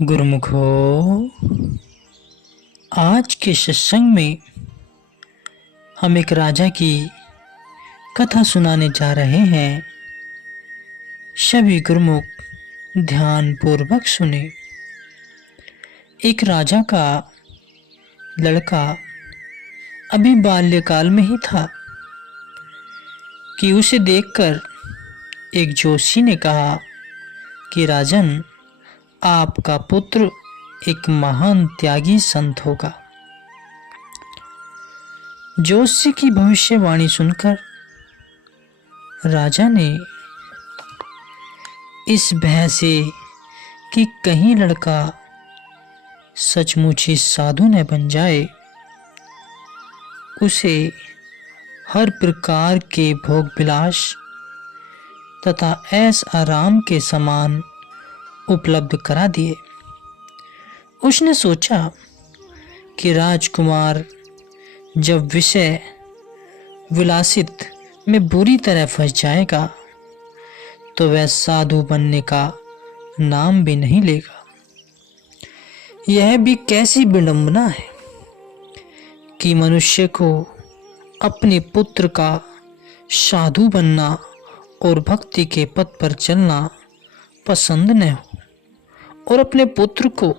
गुरुमुखो, आज के सत्संग में हम एक राजा की कथा सुनाने जा रहे हैं। सभी गुरुमुख ध्यान पूर्वक सुने। एक राजा का लड़का अभी बाल्यकाल में ही था कि उसे देखकर एक जोशी ने कहा कि राजन, आपका पुत्र एक महान त्यागी संत होगा। जोशी की भविष्यवाणी सुनकर राजा ने इस भय से कि कहीं लड़का सचमुच ही साधु न बन जाए, उसे हर प्रकार के भोग विलास तथा ऐश आराम के समान उपलब्ध करा दिए। उसने सोचा कि राजकुमार जब विषय विलासित में बुरी तरह फंस जाएगा तो वह साधु बनने का नाम भी नहीं लेगा। यह भी कैसी विडंबना है कि मनुष्य को अपने पुत्र का साधु बनना और भक्ति के पथ पर चलना पसंद न हो और अपने पुत्र को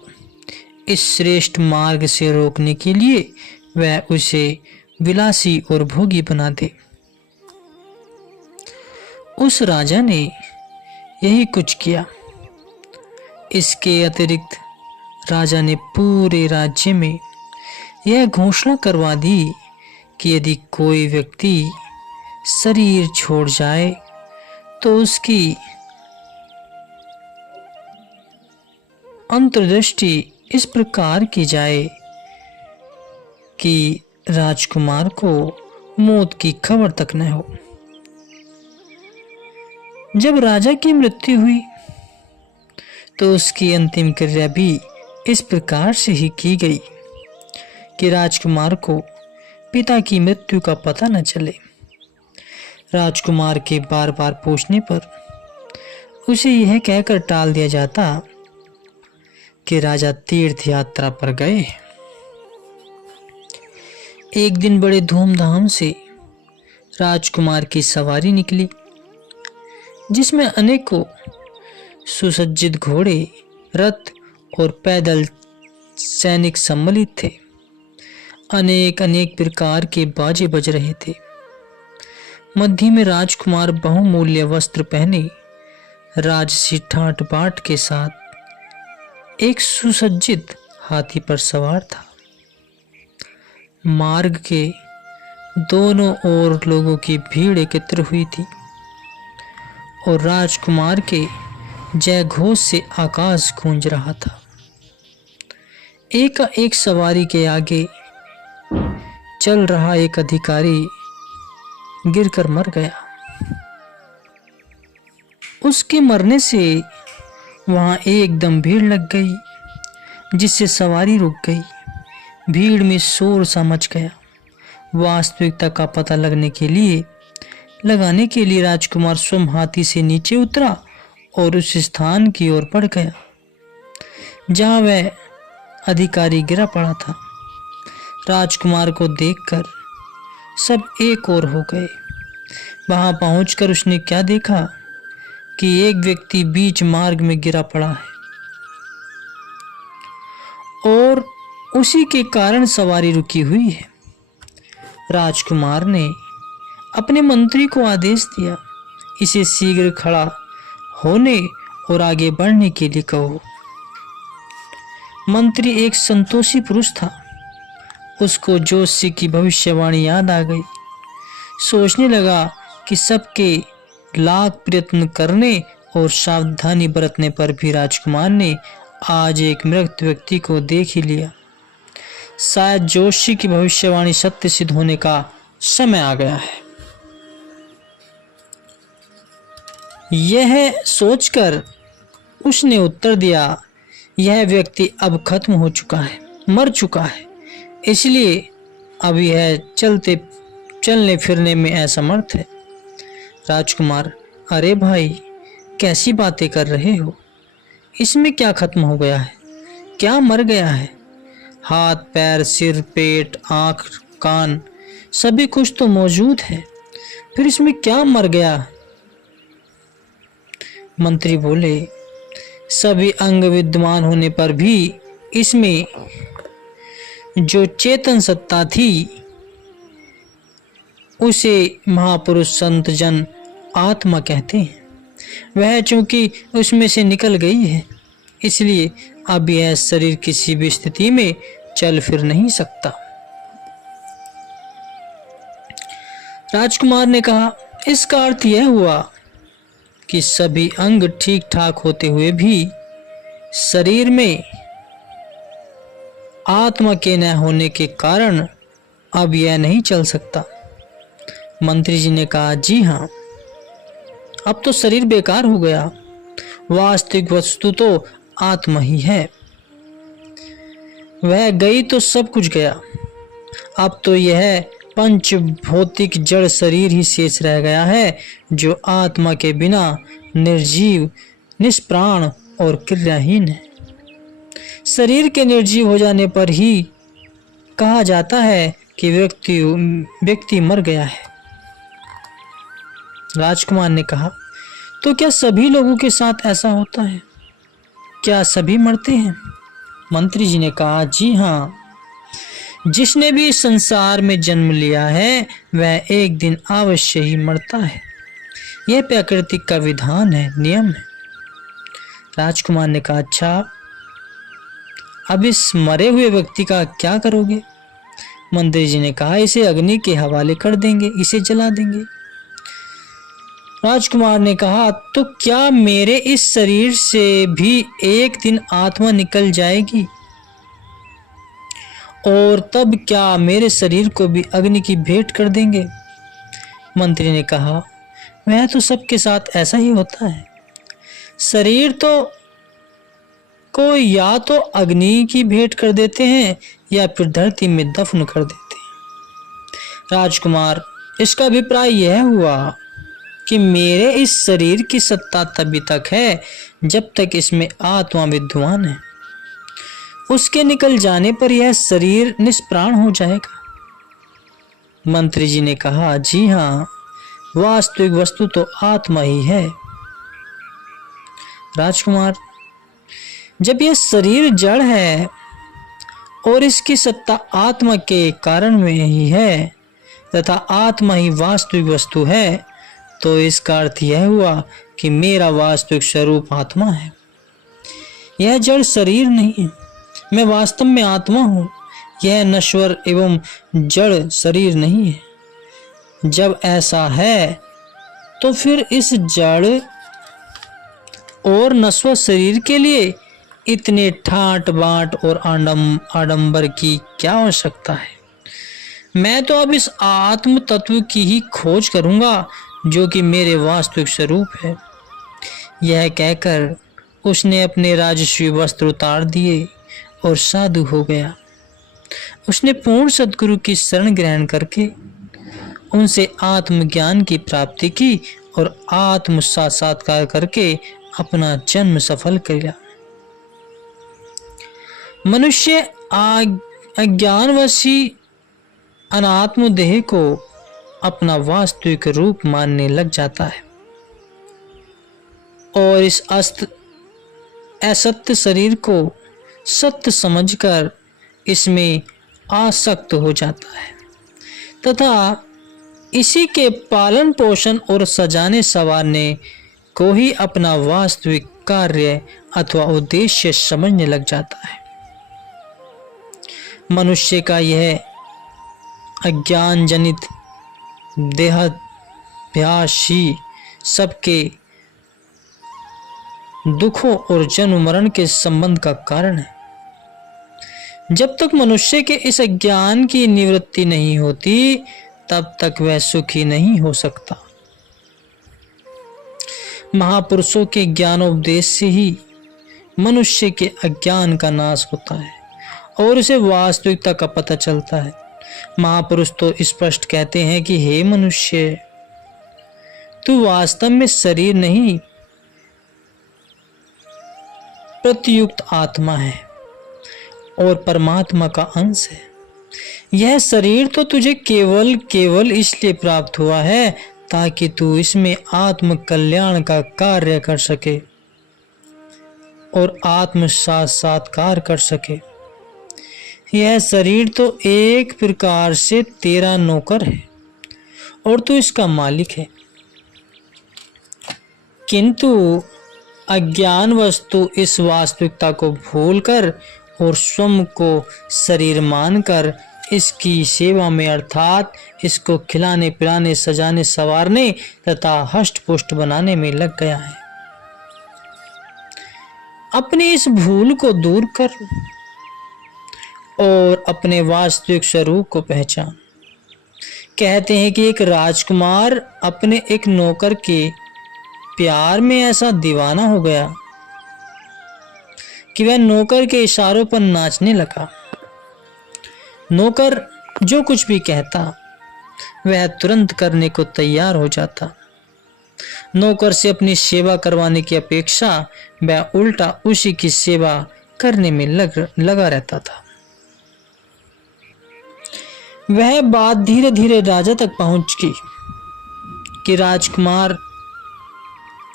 इस श्रेष्ठ मार्ग से रोकने के लिए वह उसे विलासी और भोगी बना दे। उस राजा ने यही कुछ किया। इसके अतिरिक्त राजा ने पूरे राज्य में यह घोषणा करवा दी कि यदि कोई व्यक्ति शरीर छोड़ जाए तो उसकी अंतर्दृष्टि इस प्रकार की जाए कि राजकुमार को मौत की खबर तक न हो। जब राजा की मृत्यु हुई तो उसकी अंतिम क्रिया भी इस प्रकार से ही की गई कि राजकुमार को पिता की मृत्यु का पता न चले। राजकुमार के बार बार पूछने पर उसे यह कहकर टाल दिया जाता कि राजा तीर्थ यात्रा पर गए। एक दिन बड़े धूमधाम से राजकुमार की सवारी निकली, जिसमें अनेकों सुसज्जित घोड़े, रथ और पैदल सैनिक सम्मिलित थे। अनेक अनेक प्रकार के बाजे बज रहे थे। मध्य में राजकुमार बहुमूल्य वस्त्र पहने राजसी ठाट बाट के साथ एक सुसज्जित हाथी पर सवार था। मार्ग के दोनों ओर लोगों की भीड़ एकत्र हुई थी और राजकुमार के जय घोष से आकाश गूंज रहा था। एक सवारी के आगे चल रहा एक अधिकारी गिरकर मर गया। उसके मरने से वहां एकदम भीड़ लग गई, जिससे सवारी रुक गई। भीड़ में शोर सा मच गया। वास्तविकता का पता लगाने के लिए राजकुमार स्वयं हाथी से नीचे उतरा और उस स्थान की ओर बढ़ गया जहां वह अधिकारी गिरा पड़ा था। राजकुमार को देखकर सब एक ओर हो गए। वहां पहुंचकर उसने क्या देखा कि एक व्यक्ति बीच मार्ग में गिरा पड़ा है और उसी के कारण सवारी रुकी हुई है। राजकुमार ने अपने मंत्री को आदेश दिया, इसे शीघ्र खड़ा होने और आगे बढ़ने के लिए कहो। मंत्री एक संतोषी पुरुष था। उसको जोशी की भविष्यवाणी याद आ गई। सोचने लगा कि सबके लाख प्रयत्न करने और सावधानी बरतने पर भी राजकुमार ने आज एक मृत व्यक्ति को देख ही लिया। शायद जोशी की भविष्यवाणी सत्य सिद्ध होने का समय आ गया है। यह सोचकर उसने उत्तर दिया, यह व्यक्ति अब खत्म हो चुका है, मर चुका है, इसलिए अब यह चलने फिरने में असमर्थ है। राजकुमार, अरे भाई, कैसी बातें कर रहे हो? इसमें क्या खत्म हो गया है? क्या मर गया है? हाथ, पैर, सिर, पेट, आंख, कान सभी कुछ तो मौजूद है, फिर इसमें क्या मर गया? मंत्री बोले, सभी अंग विद्यमान होने पर भी इसमें जो चेतन सत्ता थी उसे महापुरुष संत जन आत्मा कहते हैं। वह चूंकि उसमें से निकल गई है, इसलिए अब यह शरीर किसी भी स्थिति में चल फिर नहीं सकता। राजकुमार ने कहा, इसका अर्थ यह हुआ कि सभी अंग ठीक ठाक होते हुए भी शरीर में आत्मा के न होने के कारण अब यह नहीं चल सकता। मंत्री जी ने कहा, जी हाँ, अब तो शरीर बेकार हो गया। वास्तविक वस्तु तो आत्मा ही है। वह गई तो सब कुछ गया। अब तो यह पंच भौतिक जड़ शरीर ही शेष रह गया है, जो आत्मा के बिना निर्जीव, निष्प्राण और क्रियाहीन है। शरीर के निर्जीव हो जाने पर ही कहा जाता है कि व्यक्ति मर गया है। राजकुमार ने कहा, तो क्या सभी लोगों के साथ ऐसा होता है? क्या सभी मरते हैं? मंत्री जी ने कहा, जी हाँ, जिसने भी इस संसार में जन्म लिया है वह एक दिन अवश्य ही मरता है। यह प्रकृति का विधान है, नियम है। राजकुमार ने कहा, अच्छा, अब इस मरे हुए व्यक्ति का क्या करोगे? मंत्री जी ने कहा, इसे अग्नि के हवाले कर देंगे, इसे जला देंगे। राजकुमार ने कहा, तो क्या मेरे इस शरीर से भी एक दिन आत्मा निकल जाएगी? और तब क्या मेरे शरीर को भी अग्नि की भेंट कर देंगे? मंत्री ने कहा, वह तो सबके साथ ऐसा ही होता है। शरीर को या तो अग्नि की भेंट कर देते हैं या फिर धरती में दफन कर देते हैं। राजकुमार, इसका अभिप्राय यह हुआ कि मेरे इस शरीर की सत्ता तभी तक है जब तक इसमें आत्मा विद्यमान है। उसके निकल जाने पर यह शरीर निष्प्राण हो जाएगा। मंत्री जी ने कहा, जी हाँ, वास्तविक वस्तु तो आत्मा ही है। राजकुमार, जब यह शरीर जड़ है और इसकी सत्ता आत्मा के कारण में ही है तथा आत्मा ही वास्तविक वस्तु है, तो इसका अर्थ यह हुआ कि मेरा वास्तविक स्वरूप आत्मा है। यह जड़ शरीर नहीं है। मैं वास्तव में आत्मा हूँ। यह नश्वर एवं जड़ शरीर नहीं है। जब ऐसा है तो फिर इस जड़ और नश्वर शरीर के लिए इतने ठाट बाट और आडंबर की क्या आवश्यकता है? मैं तो अब इस आत्म तत्व की ही खोज करूंगा जो कि मेरे वास्तविक स्वरूप है। यह कहकर उसने अपने राजस्वी वस्त्र उतार दिए और साधु हो गया। उसने पूर्ण सद्गुरु की शरण ग्रहण करके उनसे आत्मज्ञान की प्राप्ति की और आत्म साक्षात्कार करके अपना जन्म सफल किया। मनुष्य अज्ञानवशी अनात्म देह को अपना वास्तविक रूप मानने लग जाता है और इस असत्य शरीर को सत्य समझकर इसमें आसक्त हो जाता है तथा इसी के पालन पोषण और सजाने संवारने को ही अपना वास्तविक कार्य अथवा उद्देश्य समझने लग जाता है। मनुष्य का यह अज्ञान जनित देहाभ्यास ही सबके दुखों और जन्म मरण के संबंध का कारण है। जब तक मनुष्य के इस अज्ञान की निवृत्ति नहीं होती तब तक वह सुखी नहीं हो सकता। महापुरुषों के ज्ञानोपदेश से ही मनुष्य के अज्ञान का नाश होता है और उसे वास्तविकता का पता चलता है। महापुरुष तो स्पष्ट कहते हैं कि हे मनुष्य, तू वास्तव में शरीर नहीं प्रत्युक्त आत्मा है। और परमात्मा का अंश है। यह शरीर तो तुझे केवल इसलिए प्राप्त हुआ है ताकि तू इसमें आत्म कल्याण का कार्य कर सके और आत्म साक्षात्कार कर सके। यह शरीर तो एक प्रकार से तेरा नौकर है और तू इसका मालिक है, किंतु अज्ञान वस्तु इस वास्तविकता को भूलकर और स्वयं को शरीर मानकर इसकी सेवा में अर्थात इसको खिलाने पिलाने सजाने संवारने तथा हष्ट पुष्ट बनाने में लग गया है। अपनी इस भूल को दूर कर और अपने वास्तविक स्वरूप को पहचान। कहते हैं कि एक राजकुमार अपने एक नौकर के प्यार में ऐसा दीवाना हो गया कि वह नौकर के इशारों पर नाचने लगा। नौकर जो कुछ भी कहता वह तुरंत करने को तैयार हो जाता। नौकर से अपनी सेवा करवाने की अपेक्षा वह उल्टा उसी की सेवा करने में लगा रहता था। वह बात धीरे धीरे राजा तक पहुंच गई कि राजकुमार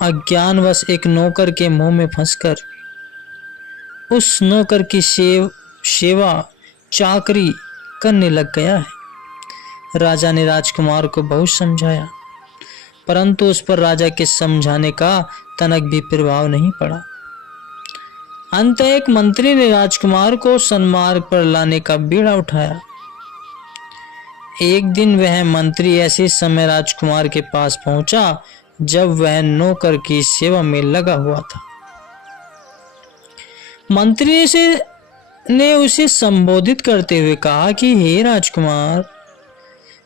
अज्ञानवश एक नौकर के मुंह में फंसकर उस नौकर की सेवा चाकरी करने लग गया है। राजा ने राजकुमार को बहुत समझाया, परंतु उस पर राजा के समझाने का तनक भी प्रभाव नहीं पड़ा। अंत एक मंत्री ने राजकुमार को सन्मार्ग पर लाने का बीड़ा उठाया। एक दिन वह मंत्री ऐसे समय राजकुमार के पास पहुंचा जब वह नौकर की सेवा में लगा हुआ था। मंत्री ने उसे संबोधित करते हुए कहा कि हे राजकुमार,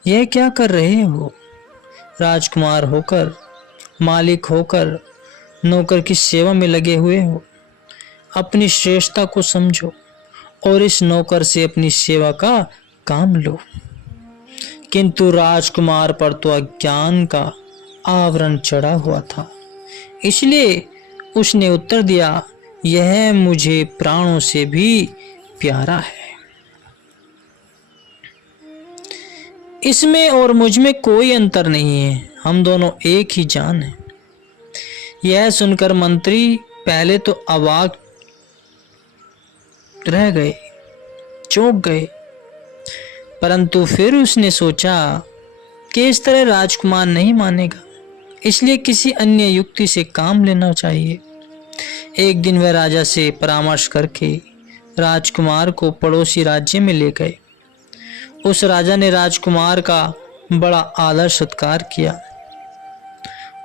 यह क्या कर रहे हो? राजकुमार होकर, मालिक होकर नौकर की सेवा में लगे हुए हो। अपनी श्रेष्ठता को समझो और इस नौकर से अपनी सेवा का काम लो। किंतु राजकुमार पर तो अज्ञान का आवरण चढ़ा हुआ था, इसलिए उसने उत्तर दिया, यह मुझे प्राणों से भी प्यारा है। इसमें और मुझ में कोई अंतर नहीं है, हम दोनों एक ही जान हैं। यह सुनकर मंत्री पहले तो अवाक रह गए, चौंक गए, परंतु फिर उसने सोचा कि इस तरह राजकुमार नहीं मानेगा, इसलिए किसी अन्य युक्ति से काम लेना चाहिए। एक दिन वह राजा से परामर्श करके राजकुमार को पड़ोसी राज्य में ले गए। उस राजा ने राजकुमार का बड़ा आदर सत्कार किया।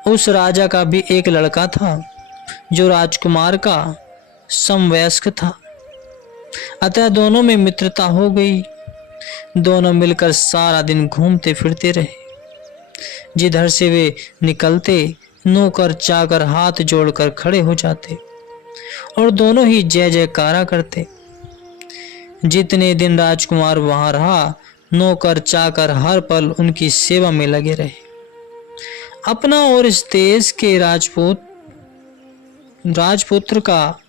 उस राजा का भी एक लड़का था जो राजकुमार का समवयस्क था, अतः दोनों में मित्रता हो गई। दोनों मिलकर सारा दिन घूमते फिरते रहे। जिधर से वे निकलते नौकर चाकर हाथ जोड़कर खड़े हो जाते और दोनों ही जय जयकारा करते। जितने दिन राजकुमार वहां रहा, नौकर चाकर हर पल उनकी सेवा में लगे रहे। अपना और इस देश के राजपुत्र का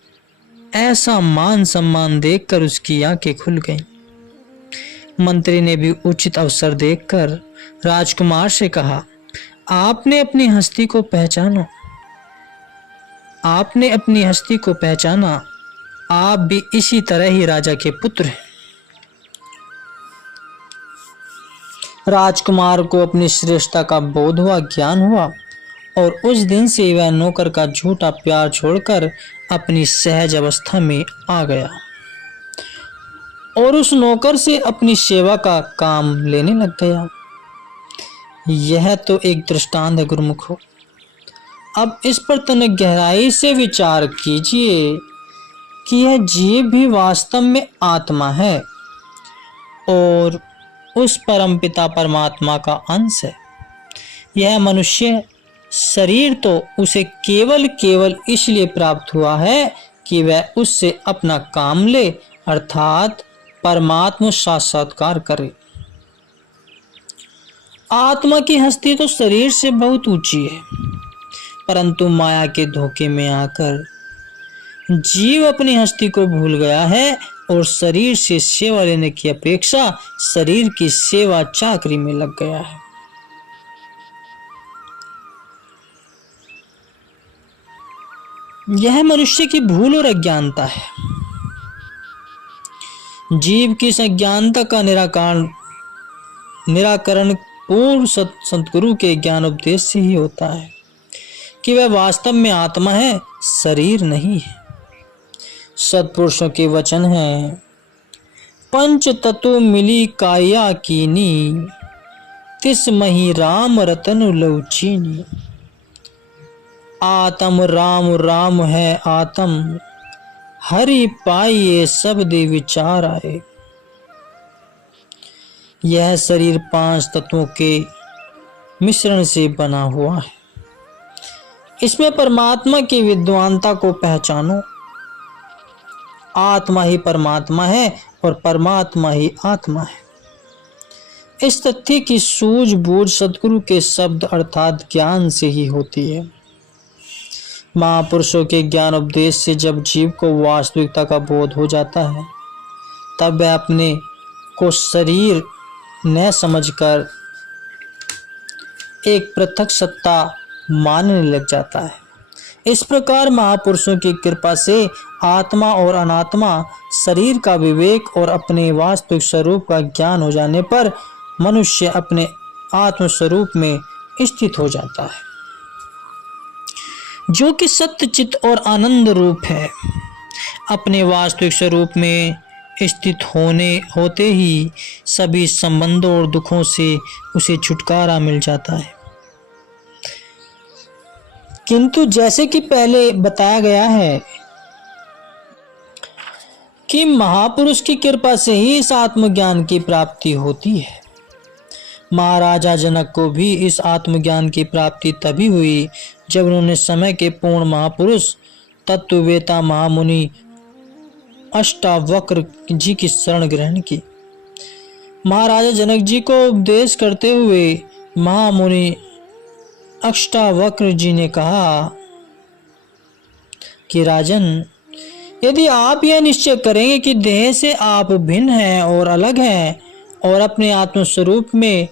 ऐसा मान सम्मान देखकर उसकी आंखें खुल गईं। मंत्री ने भी उचित अवसर देखकर राजकुमार से कहा, आपने अपनी हस्ती को पहचाना, आप भी इसी तरह ही राजा के पुत्र हैं। राजकुमार को अपनी श्रेष्ठता का बोध हुआ, ज्ञान हुआ और उस दिन से वह नौकर का झूठा प्यार छोड़कर अपनी सहज अवस्था में आ गया और उस नौकर से अपनी सेवा का काम लेने लग गया। यह तो एक दृष्टांत है गुरुमुखो। अब इस पर तनिक गहराई से विचार कीजिए कि यह जीव भी वास्तव में आत्मा है और उस परमपिता परमात्मा का अंश है। यह मनुष्य शरीर तो उसे केवल इसलिए प्राप्त हुआ है कि वह उससे अपना काम ले, अर्थात परमात्मा साक्षात्कार करे। आत्मा की हस्ती तो शरीर से बहुत ऊंची है, परंतु माया के धोखे में आकर जीव अपनी हस्ती को भूल गया है और शरीर से सेवा लेने की अपेक्षा शरीर की सेवा चाकरी में लग गया है। यह मनुष्य की भूल और अज्ञानता है। जीव की इस अज्ञानता का निराकरण पूर्व सतगुरु के ज्ञान उपदेश से ही होता है कि वह वास्तव में आत्मा है, शरीर नहीं है। सत्पुरुषों के वचन हैं, पंच तत्व मिली काया कीनी, तिस मही राम रतन लऊ चीनी। आत्म राम राम है आत्म, हरि पाइये सब दे विचार आए। यह शरीर 5 तत्वों के मिश्रण से बना हुआ है। इसमें परमात्मा की विद्वानता को पहचानो। आत्मा ही परमात्मा है और परमात्मा ही आत्मा है। इस तथ्य की सूझबूझ सद्गुरु के शब्द अर्थात ज्ञान से ही होती है। महापुरुषों के ज्ञान उपदेश से जब जीव को वास्तविकता का बोध हो जाता है, तब वह अपने को शरीर न समझकर एक पृथक सत्ता मानने लग जाता है। इस प्रकार महापुरुषों की कृपा से आत्मा और अनात्मा शरीर का विवेक और अपने वास्तविक स्वरूप का ज्ञान हो जाने पर मनुष्य अपने आत्म स्वरूप में स्थित हो जाता है, जो कि सत्य चित और आनंद रूप है। अपने वास्तविक स्वरूप में स्थित होते ही सभी संबंधों और दुखों से उसे छुटकारा मिल जाता है। किंतु जैसे कि पहले बताया गया है कि महापुरुष की कृपा से ही इस आत्मज्ञान की प्राप्ति होती है। महाराजा जनक को भी इस आत्मज्ञान की प्राप्ति तभी हुई जब उन्होंने समय के पूर्ण महापुरुष तत्ववेता महामुनि अष्टावक्र जी की शरण ग्रहण की। महाराजा जनक जी को उपदेश करते हुए महामुनि अष्टावक्र जी ने कहा कि राजन, यदि आप यह निश्चय करेंगे कि देह से आप भिन्न हैं और अलग हैं और अपने आत्मस्वरूप में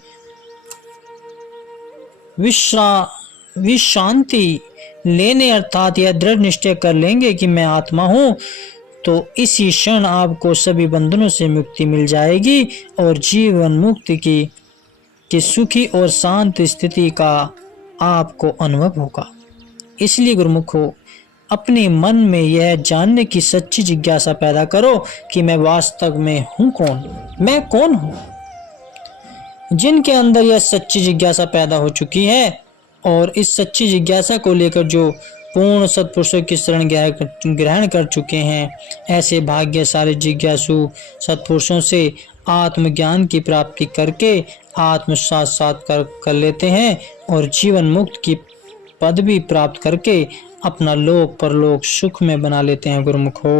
विश्रांति लेने अर्थात यह दृढ़ निश्चय कर लेंगे कि मैं आत्मा हूं, तो इसी क्षण आपको सभी बंधनों से मुक्ति मिल जाएगी और जीवन मुक्ति की सुखी और शांत स्थिति का आपको अनुभव होगा। इसलिए गुरुमुखो, अपने मन में यह जानने की सच्ची जिज्ञासा पैदा करो कि मैं वास्तव में हूं कौन, मैं कौन हूं। जिनके अंदर यह सच्ची जिज्ञासा पैदा हो चुकी है और इस सच्ची जिज्ञासा को लेकर जो पूर्ण सत्पुरुषों की शरण ग्रहण कर चुके हैं, ऐसे भाग्यशाली जिज्ञासु सत्पुरुषों से आत्मज्ञान की प्राप्ति करके आत्म साक्षात्कार कर लेते हैं और जीवन मुक्त की पदवी प्राप्त करके अपना लोक परलोक सुख में बना लेते हैं। गुरुमुखो।